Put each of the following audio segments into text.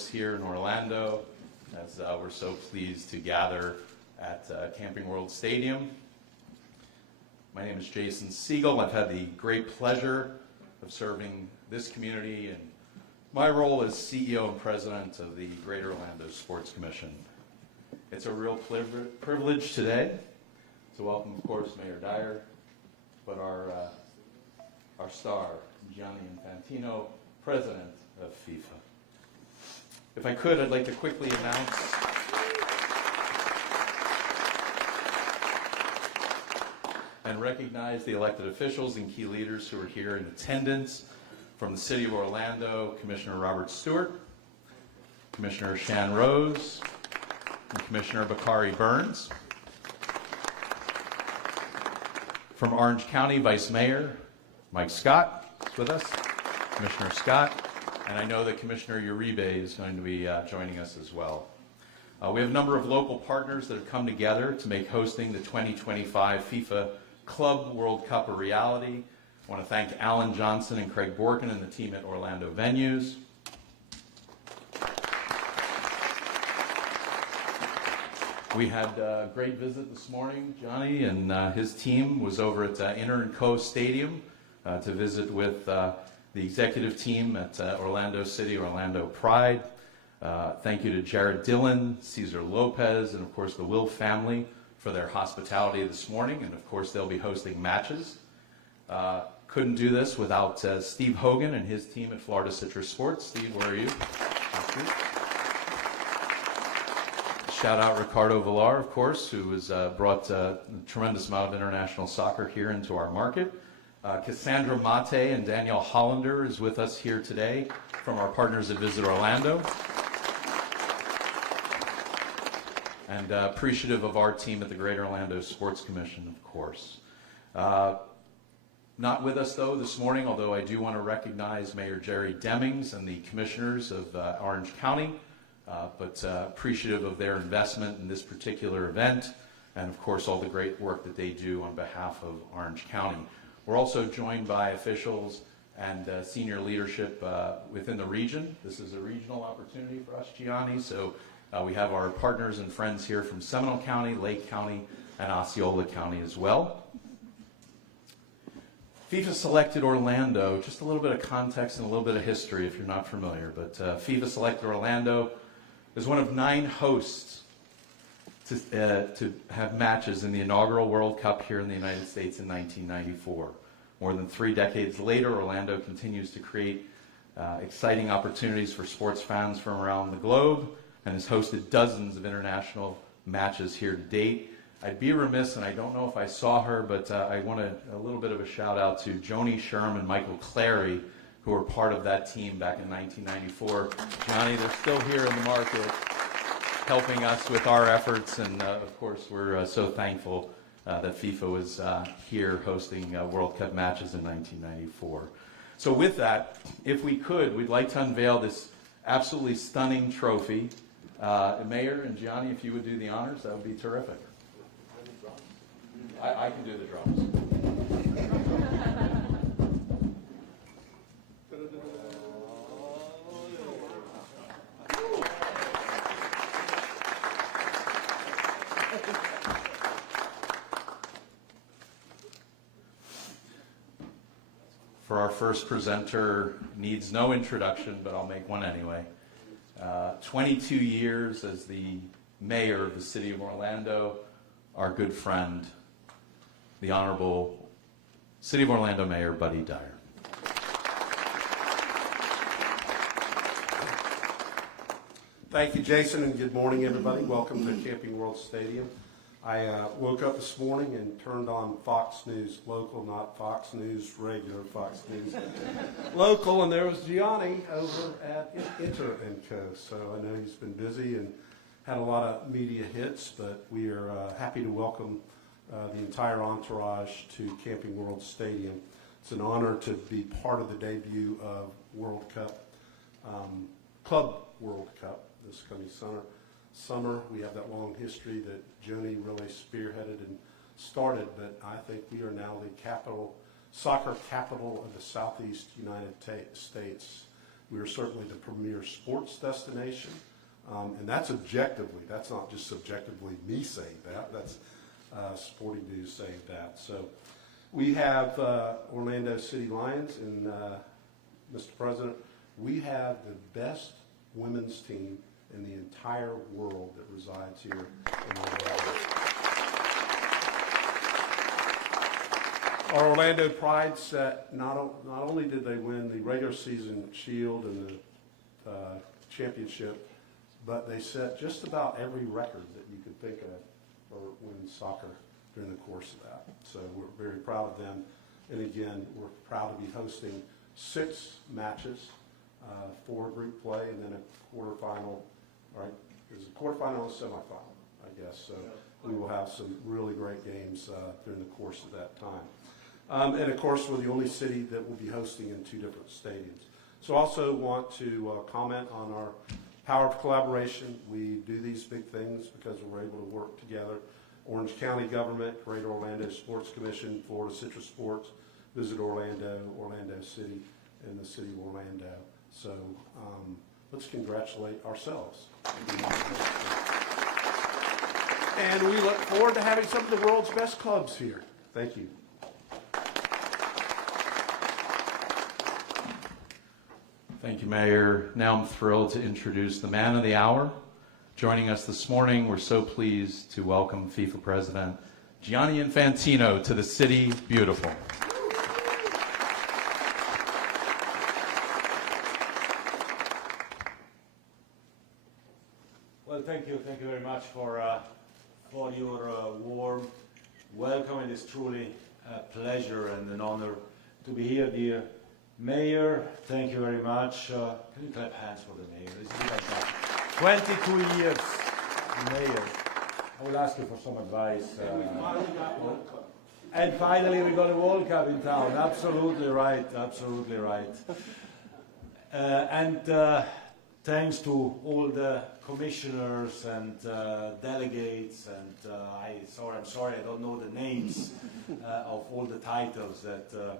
course, here in Orlando, as we're so pleased to gather at Camping World Stadium. My name is Jason Siegel. I've had the great pleasure of serving this community in my role as CEO and President of the Greater Orlando Sports Commission. It's a real privilege today to welcome, of course, Mayor Dyer, but our star, Gianni Infantino, President of FIFA. If I could, I'd like to quickly announce and recognize the elected officials and key leaders who are here in attendance. From the City of Orlando, Commissioner Robert Stewart, Commissioner Shan Rose, and Commissioner Bakari Burns. From Orange County, Vice Mayor Mike Scott is with us, Commissioner Scott, and I know that Commissioner Uribe is going to be joining us as well. We have a number of local partners that have come together to make hosting the 2025 FIFA Club World Cup a reality. I want to thank Alan Johnson and Craig Borkin and the team at Orlando Venues. We had a great visit this morning. Johnny and his team was over at Inter&Co Stadium to visit with the executive team at Orlando City, Orlando Pride. Thank you to Jared Dillon, Cesar Lopez, and of course the Will family for their hospitality this morning. And of course they'll be hosting matches. Couldn't do this without Steve Hogan and his team at Florida Citrus Sports. Steve, where are you? Shout out Ricardo Villar, of course, who has brought a tremendous amount of international soccer here into our market. Cassandra Mate and Danielle Hollander is with us here today from our partners at Visit Orlando. And appreciative of our team at the Greater Orlando Sports Commission, of course. Not with us, though, this morning, although I do want to recognize Mayor Jerry Demings and the commissioners of Orange County, but appreciative of their investment in this particular event, and, of course, all the great work that they do on behalf of Orange County. We're also joined by officials and senior leadership within the region. This is a regional opportunity for us, Gianni, so we have our partners and friends here from Seminole County, Lake County, and Osceola County as well. FIFA selected Orlando, just a little bit of context and a little bit of history if you're not familiar, but FIFA selected Orlando as one of 9 hosts to have matches in the inaugural World Cup here in the United States in 1994. More than 3 decades later, Orlando continues to create exciting opportunities for sports fans from around the globe and has hosted dozens of international matches here to date. I'd be remiss, and I don't know if I saw her, but I want a little bit of a shout out to Joni Sherm and Michael Clary, who were part of that team back in 1994. Johnny, they're still here in the market, helping us with our efforts, and of course, we're so thankful that FIFA was here hosting World Cup matches in 1994. So with that, if we could, we'd like to unveil this absolutely stunning trophy. Mayor and Gianni, if you would do the honors, that would be terrific. I can do the drums. For our first presenter, needs no introduction, but I'll make one anyway. 22 years as the mayor of the city of Orlando, our good friend, the Honorable City of Orlando Mayor Buddy Dyer. Thank you, Jason, and good morning, everybody. Welcome to Camping World Stadium. I woke up this morning and turned on Fox News Local, not Fox News regular, Fox News Local, and there was Gianni over at Inter&Co. So I know he's been busy and had a lot of media hits, but we are happy to welcome the entire entourage to Camping World Stadium. It's an honor to be part of the debut of World Cup, Club World Cup this coming summer. We have that long history that Joni really spearheaded and started, but I think we are now the soccer capital of the Southeast United States. We are certainly the premier sports destination, and that's objectively. That's not just subjectively me saying that. That's Sporting News saying that. So we have Orlando City Lions, and Mr. President, we have the best women's team in the entire world that resides here in Orlando. Our Orlando Pride set, not only did they win the regular season shield and the championship, but they set just about every record that you could think of for women's soccer during the course of that. So we're very proud of them. And again, we're proud to be hosting 6 matches, 4 group play, and then a quarterfinal, right? There's a quarterfinal and a semifinal, I guess. So we will have some really great games during the course of that time. And of course, we're the only city that will be hosting in 2 different stadiums. So also want to comment on our power of collaboration. We do these big things because we're able to work together. Orange County government, Greater Orlando Sports Commission, Florida Citrus Sports, Visit Orlando, Orlando City, and the City of Orlando. So let's congratulate ourselves. And we look forward to having some of the world's best clubs here. Thank you. Thank you, Mayor. Now I'm thrilled to introduce the man of the hour. Joining us this morning, we're so pleased to welcome FIFA President Gianni Infantino to the City Beautiful. Well, thank you very much for your warm welcome. It is truly a pleasure and an honor to be here, dear Mayor. Thank you very much. Can you clap hands for the Mayor? This is fantastic. 22 years, Mayor. I will ask you for some advice. And finally we got a World Cup in town. Absolutely right, absolutely right. And thanks to all the commissioners and delegates, and I'm sorry, I don't know the names of all the titles that the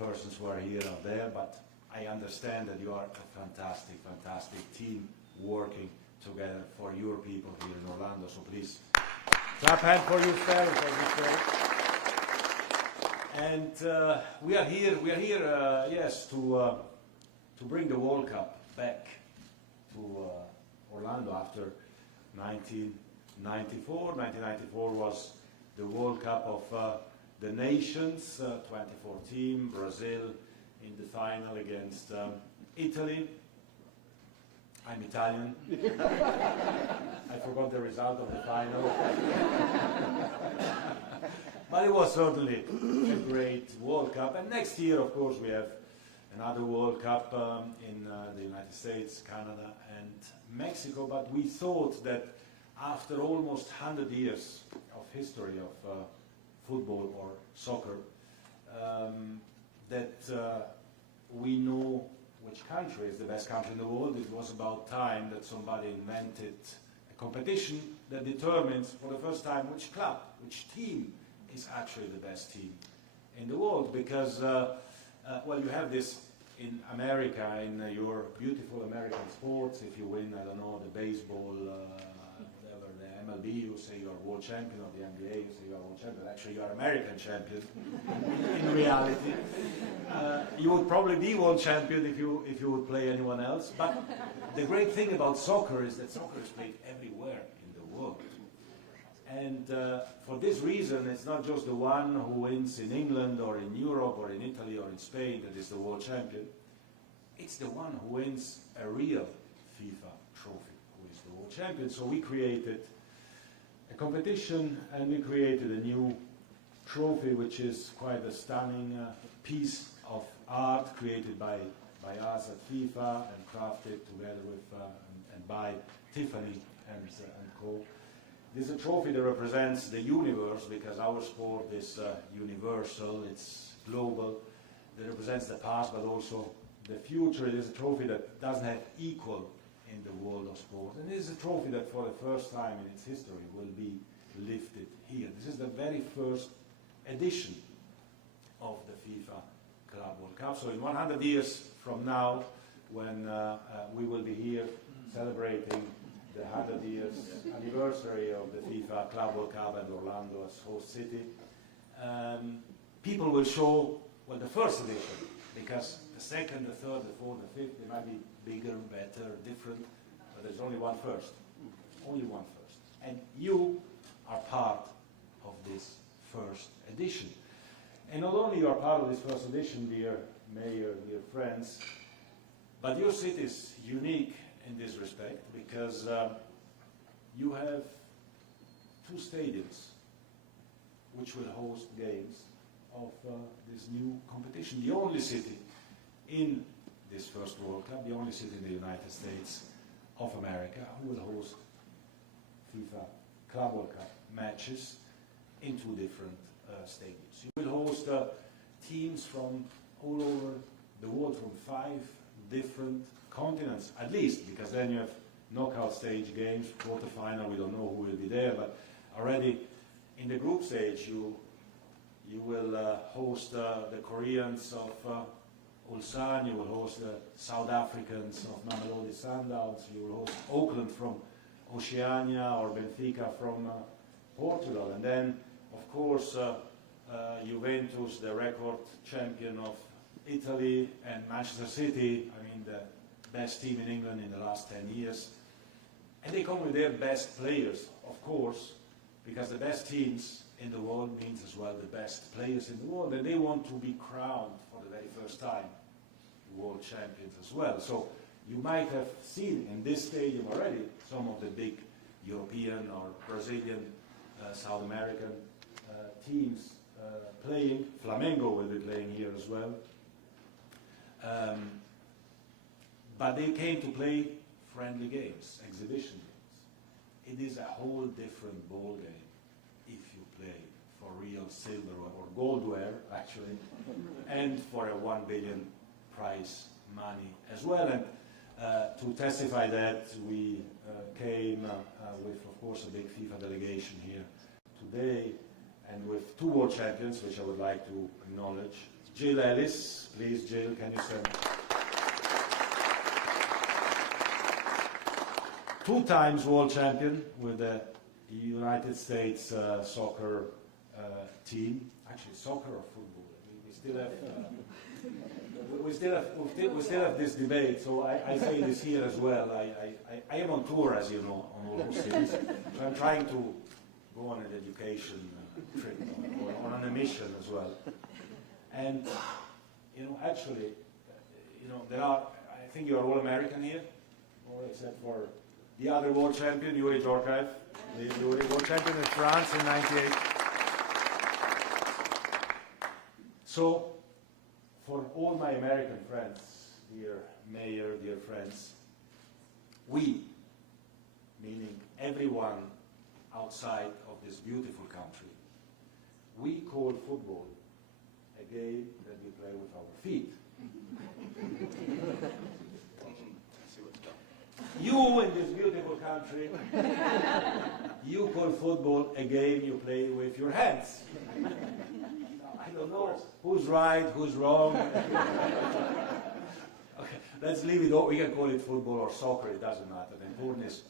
persons who are here are there, but I understand that you are a fantastic, fantastic team working together for your people here in Orlando. So please, clap hand for yourself, as you say. And we are here, yes, to bring the World Cup back to Orlando after 1994. 1994 was the World Cup of the Nations, 2014, Brazil in the final against Italy. I'm Italian. I forgot the result of the final. But it was certainly a great World Cup. And next year, of course, we have another World Cup in the United States, Canada, and Mexico. But we thought that after almost 100 years of history of football or soccer, that we know which country is the best country in the world. It was about time that somebody invented a competition that determines for the first time which club, which team is actually the best team in the world. Because, well, you have this in America, in your beautiful American sports. If you win, I don't know, the baseball, whatever, the MLB, you say you are world champion, of the NBA, you say you are world champion. Actually, you are American champion in reality. You would probably be world champion if you would play anyone else. But the great thing about soccer is that soccer is played everywhere in the world. And for this reason, it's not just the one who wins in England or in Europe or in Italy or in Spain that is the world champion. It's the one who wins a real FIFA trophy who is the world champion. So we created a competition and we created a new trophy, which is quite a stunning piece of art created by us at FIFA and crafted together with and by Tiffany and Co. This is a trophy that represents the universe, because our sport is universal, it's global. That represents the past, but also the future. It is a trophy that doesn't have equal in the world of sport. And it is a trophy that for the first time in its history will be lifted here. This is the very first edition of the FIFA Club World Cup. So in 100 years from now, when we will be here celebrating the 100 years anniversary of the FIFA Club World Cup and Orlando as host city. People will show, well, the first edition, because the second, the third, the fourth, the fifth, they might be bigger, better, different, but there's only one first. Only one first. And you are part of this first edition. And not only you are part of this first edition, dear Mayor, dear friends, but your city is unique in this respect because you have two stadiums which will host games of this new competition. The only city in this first World Cup, the only city in the United States of America who will host FIFA Club World Cup matches in two different stadiums. You will host teams from all over the world, from 5 different continents, at least, because then you have knockout stage games, quarterfinal, we don't know who will be there, but already in the group stage you will host the Koreans of Ulsan, you will host the South Africans of Mamelodi Sundowns, you will host Oakland from Oceania or Benfica from Portugal, and then of course Juventus, the record champion of Italy, and Manchester City, I mean the best team in England in the last 10 years. And they come with their best players, of course, because the best teams in the world means as well the best players in the world, and they want to be crowned for the very first time world champions as well. So you might have seen in this stadium already some of the big European or Brazilian, South American teams playing. Flamengo will be playing here as well. But they came to play friendly games, exhibition games. It is a whole different ball game if you play for real silver or goldware, actually, and for a 1 billion prize money as well. And to testify that, we came with, of course, a big FIFA delegation here today, and with 2 world champions, which I would like to acknowledge. Jill Ellis, please, Jill, can you stand? 2 times world champion with the United States soccer team. Actually, soccer or football? We still have this debate. So I say this here as well. I am on tour, as you know, on all those things. So I'm trying to go on an education trip or on a mission as well. And actually, there are. I think you are all American here, or except for the other world champion, Yuri Djorkaeff, the world champion in France in '98. So, for all my American friends, dear Mayor, dear friends, we, meaning everyone outside of this beautiful country, we call football a game that we play with our feet. You in this beautiful country, you call football a game you play with your hands. I don't know who's right, who's wrong. Okay, let's leave it all. We can call it football or soccer, it doesn't matter. The important is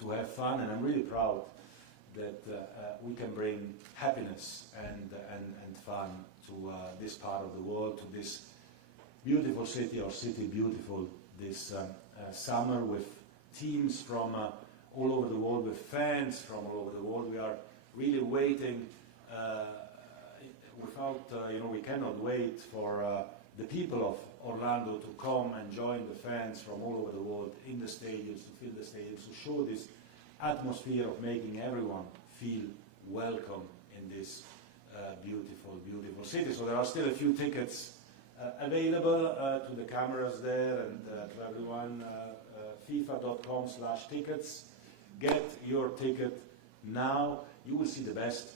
to have fun, and I'm really proud that we can bring happiness and fun to this part of the world, to this beautiful city, or city beautiful, this summer, with teams from all over the world, with fans from all over the world. We are really waiting we cannot wait for the people of Orlando to come and join the fans from all over the world in the stadiums, to fill the stadiums, to show this atmosphere of making everyone feel welcome in this beautiful, beautiful city. So there are still a few tickets available to the cameras there and to everyone. FIFA.com/tickets. Get your ticket now. You will see the best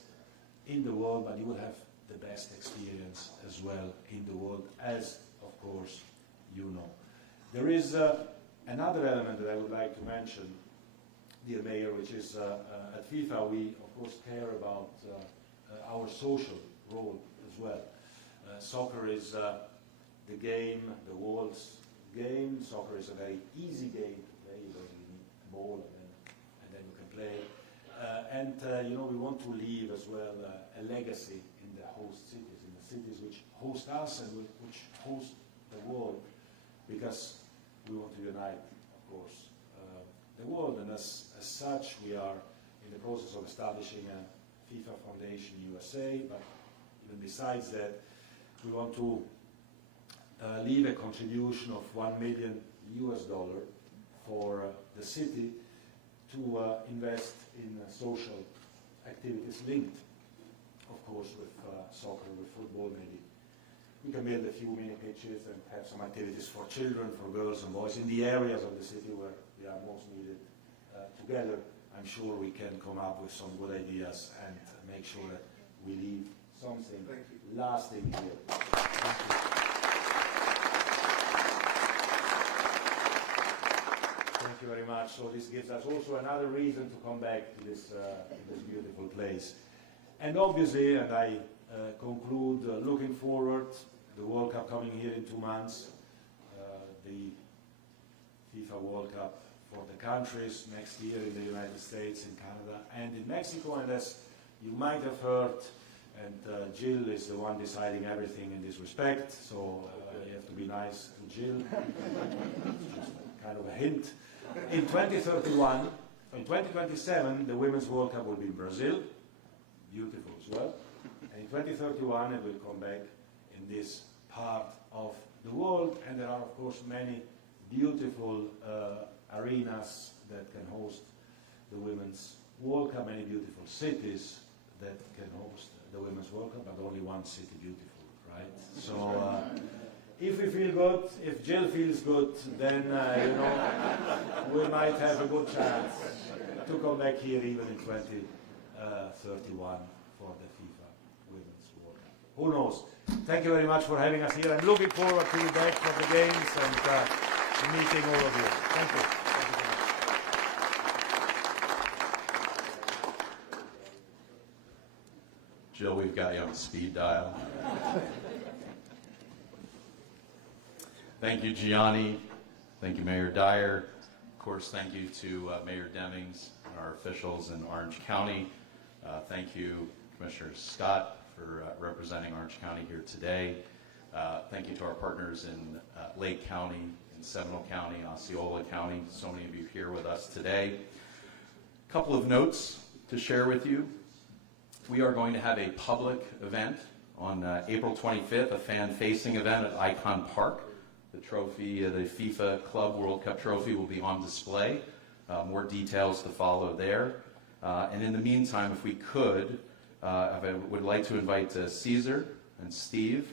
in the world, but you will have the best experience as well in the world, as of course you know. There is another element that I would like to mention, dear Mayor, which is at FIFA we of course care about our social role as well. Soccer is the game, the world's game. Soccer is a very easy game to play. You don't really need a ball, and then you can play. We want to leave as well a legacy in the host cities, in the cities which host us and which host the world, because we want to unite, of course, the world. And as such, we are in the process of establishing a FIFA Foundation USA, but even besides that, we want to leave a contribution of $1 million for the city to invest in social activities linked, of course, with soccer, with football maybe. We can build a few mini pitches and have some activities for children, for girls and boys in the areas of the city where they are most needed. Together, I'm sure we can come up with some good ideas and make sure that we leave something lasting here. Thank you. Thank you very much. So this gives us also another reason to come back to this beautiful place. And obviously, and I conclude, looking forward, the World Cup coming here in 2 months, the FIFA World Cup for the countries next year in the United States, in Canada, and in Mexico. And as you might have heard, and Jill is the one deciding everything in this respect, so you have to be nice to Jill. Just kind of a hint. In 2031, in 2027, the Women's World Cup will be in Brazil, beautiful as well. And in 2031, it will come back in this part of the world. And there are, of course, many beautiful arenas that can host the Women's World Cup, many beautiful cities that can host the Women's World Cup, but only one city beautiful, right? So if we feel good, if Jill feels good, then we might have a good chance to come back here even in 2031 for the FIFA Women's World Cup. Who knows? Thank you very much for having us here. I'm looking forward to be back for the games and meeting all of you. Thank you. Thank you so much. Jill, we've got you on speed dial. Thank you, Gianni. Thank you, Mayor Dyer. Of course, thank you to Mayor Demings and our officials in Orange County. Thank you, Commissioner Scott, for representing Orange County here today. Thank you to our partners in Lake County, in Seminole County, Osceola County, so many of you here with us today. A couple of notes to share with you. We are going to have a public event on April 25th, a fan-facing event at Icon Park. The trophy, the FIFA Club World Cup trophy, will be on display. More details to follow there. And in the meantime, if we could, I would like to invite Caesar and Steve,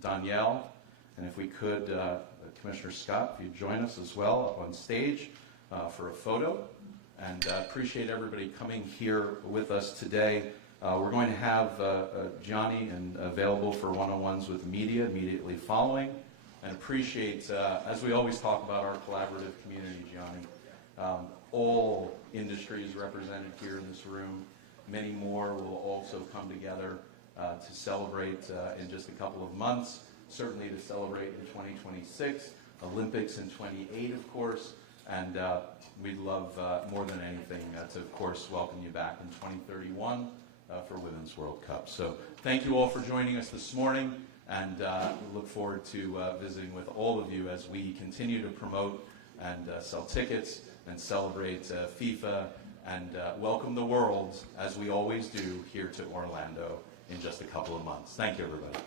Danielle, and if we could, Commissioner Scott, if you'd join us as well up on stage for a photo. And appreciate everybody coming here with us today. We're going to have Gianni available for one-on-ones with the media immediately following. And appreciate, as we always talk about our collaborative community, Gianni, all industries represented here in this room. Many more will also come together to celebrate in just a couple of months, certainly to celebrate in 2026, Olympics in 28, of course, and we'd love more than anything to, of course, welcome you back in 2031 for Women's World Cup. So thank you all for joining us this morning. And we look forward to visiting with all of you as we continue to promote and sell tickets and celebrate FIFA and welcome the world, as we always do, here to Orlando in just a couple of months. Thank you, everybody.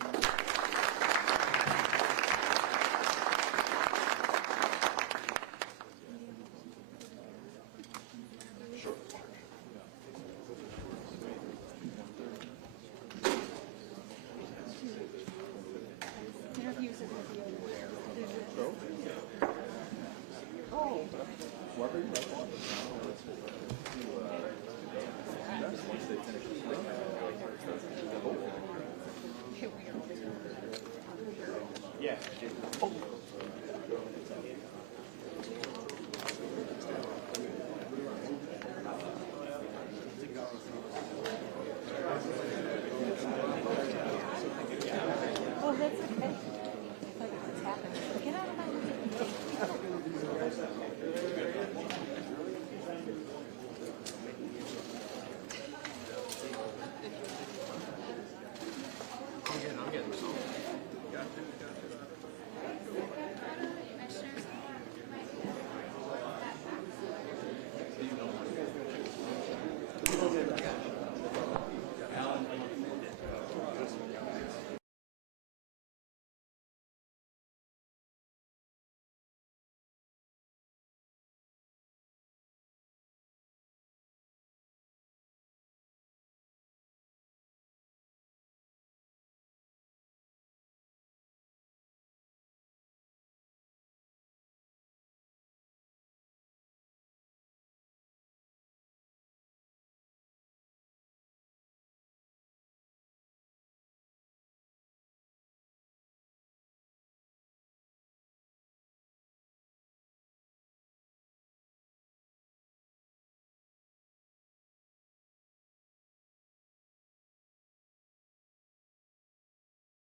Oh,